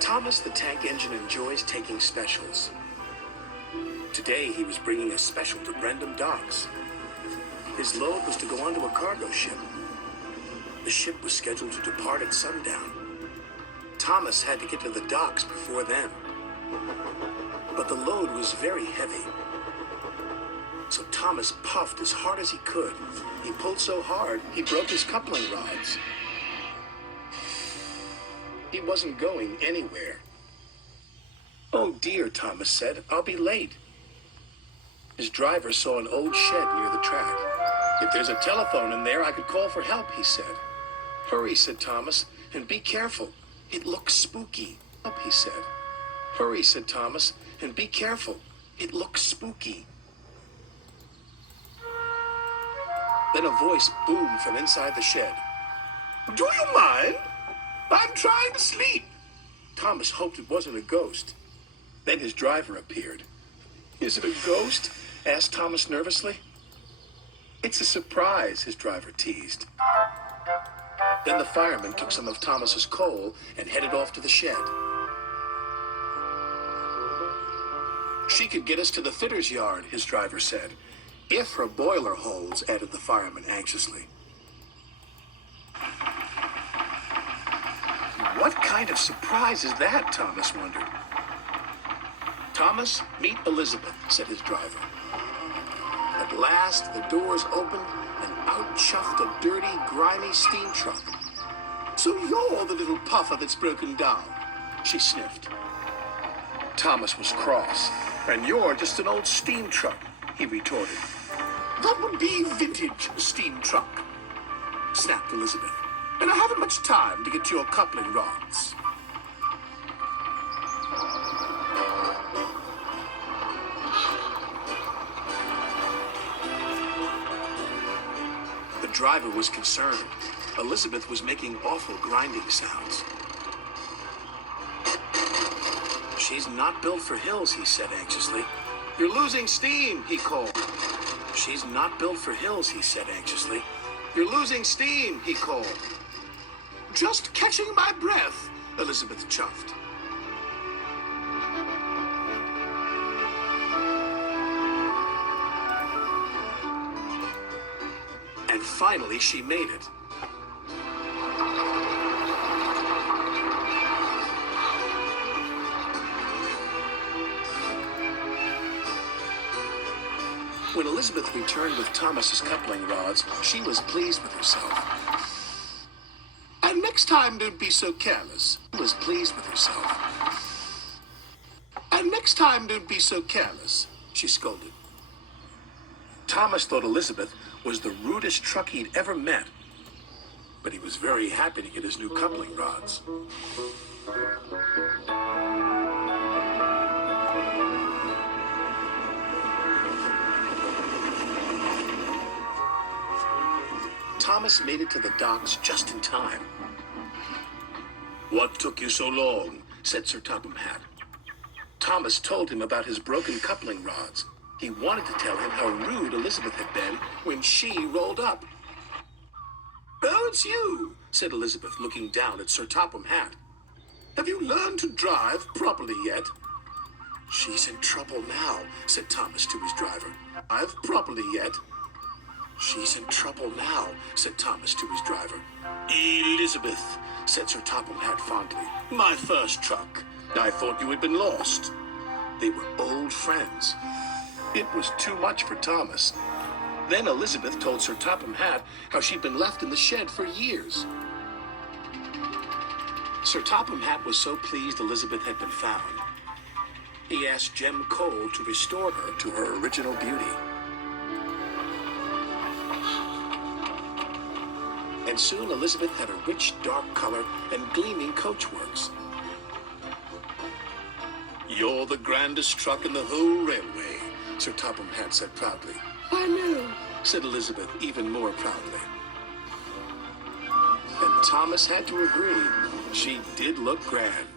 Thomas the Tank Engine enjoys taking specials. Today he was bringing a special to Brendam Docks. His load was to go onto a cargo ship. The ship was scheduled to depart at sundown. Thomas had to get to the docks before then. But the load was very heavy. So Thomas puffed as hard as he could. He pulled so hard, he broke his coupling rods. He wasn't going anywhere. "Oh dear," Thomas said, "I'll be late." His driver saw an old shed near the track. "If there's a telephone in there, I could call for help," he said. "Hurry," said Thomas, "and be careful. It looks spooky." "Up," he said. "Hurry," said Thomas, "and be careful. It looks spooky." Then a voice boomed from inside the shed. "Do you mind? I'm trying to sleep." Thomas hoped it wasn't a ghost. Then his driver appeared. "Is it a ghost?" asked Thomas nervously. "It's a surprise," his driver teased. Then the fireman took some of Thomas's coal and headed off to the shed. "She could get us to the fitter's yard," his driver said. "If her boiler holds," added the fireman anxiously. What kind of surprise is that? Thomas wondered. "Thomas, meet Elizabeth," said his driver. At last, the doors opened, and out chuffed a dirty, grimy steam truck. "So you're the little puffer that's broken down," she sniffed. Thomas was cross. "And you're just an old steam truck," he retorted. "That would be vintage steam truck," snapped Elizabeth. "And I haven't much time to get to your coupling rods." The driver was concerned. Elizabeth was making awful grinding sounds. "She's not built for hills," he said anxiously. "You're losing steam," he called. "She's not built for hills," he said anxiously. "You're losing steam," he called. "Just catching my breath," Elizabeth chuffed. And finally she made it. When Elizabeth returned with Thomas's coupling rods, she was pleased with herself. "And next time, don't be so careless." She was pleased with herself. "And next time, don't be so careless," she scolded. Thomas thought Elizabeth was the rudest truck he'd ever met, but he was very happy to get his new coupling rods. Thomas made it to the docks just in time. "What took you so long?" said Sir Topham Hatt. Thomas told him about his broken coupling rods. He wanted to tell him how rude Elizabeth had been when she rolled up. "Oh, it's you," said Elizabeth, looking down at Sir Topham Hatt. "Have you learned to drive properly yet?" "She's in trouble now," said Thomas to his driver. "Drive properly yet?" "She's in trouble now," said Thomas to his driver. "Elizabeth," said Sir Topham Hatt fondly. "My first truck. I thought you had been lost." They were old friends. It was too much for Thomas. Then Elizabeth told Sir Topham Hatt how she'd been left in the shed for years. Sir Topham Hatt was so pleased Elizabeth had been found. He asked Jem Cole to restore her to her original beauty. And soon Elizabeth had a rich, dark color and gleaming coachworks. "You're the grandest truck in the whole railway," Sir Topham Hatt said proudly. "I know," said Elizabeth even more proudly. And Thomas had to agree. She did look grand.